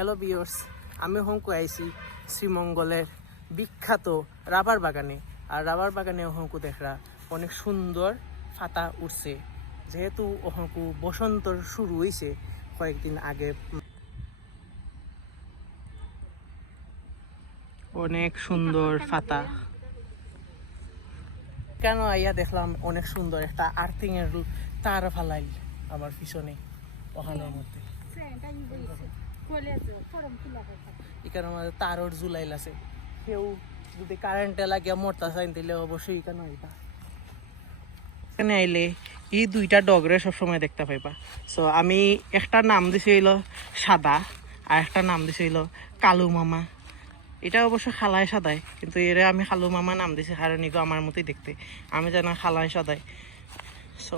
Hello viewers, আমি হংকু আইছি শ্রীমঙ্গলের বিখ্যাত রাবার বাগানে। আর রাবার বাগানে হংকু দেখরা অনেক সুন্দর পাতা উঠছে, যেহেতু হংকু বসন্তর শুরু হয়েছে কয়েকদিন আগে। অনেক সুন্দর পাতা কেন আইয়া দেখলাম অনেক সুন্দর একটা আর্থিং এর তার ফালাই আমার পিছনে ওখানের মধ্যে এখানে আমাদের তারর জুলাইল আছে। কেউ যদি কারেন্টে লাগিয়ে মরতা চাইন তাহলে অবশ্যই এখানে আইবা। এখানে আইলে এই দুইটা ডগরে সবসময় দেখতে পাইবা। সো আমি একটা নাম দিছি হইল সাদা আর একটা নাম দিছি হইল কালু মামা। এটা অবশ্য খালায় সাদায়, কিন্তু এরা আমি কালু মামা নাম দিছি কারণ এগুলো আমার মতোই দেখতে। আমি জানা খালায় সাদায়। সো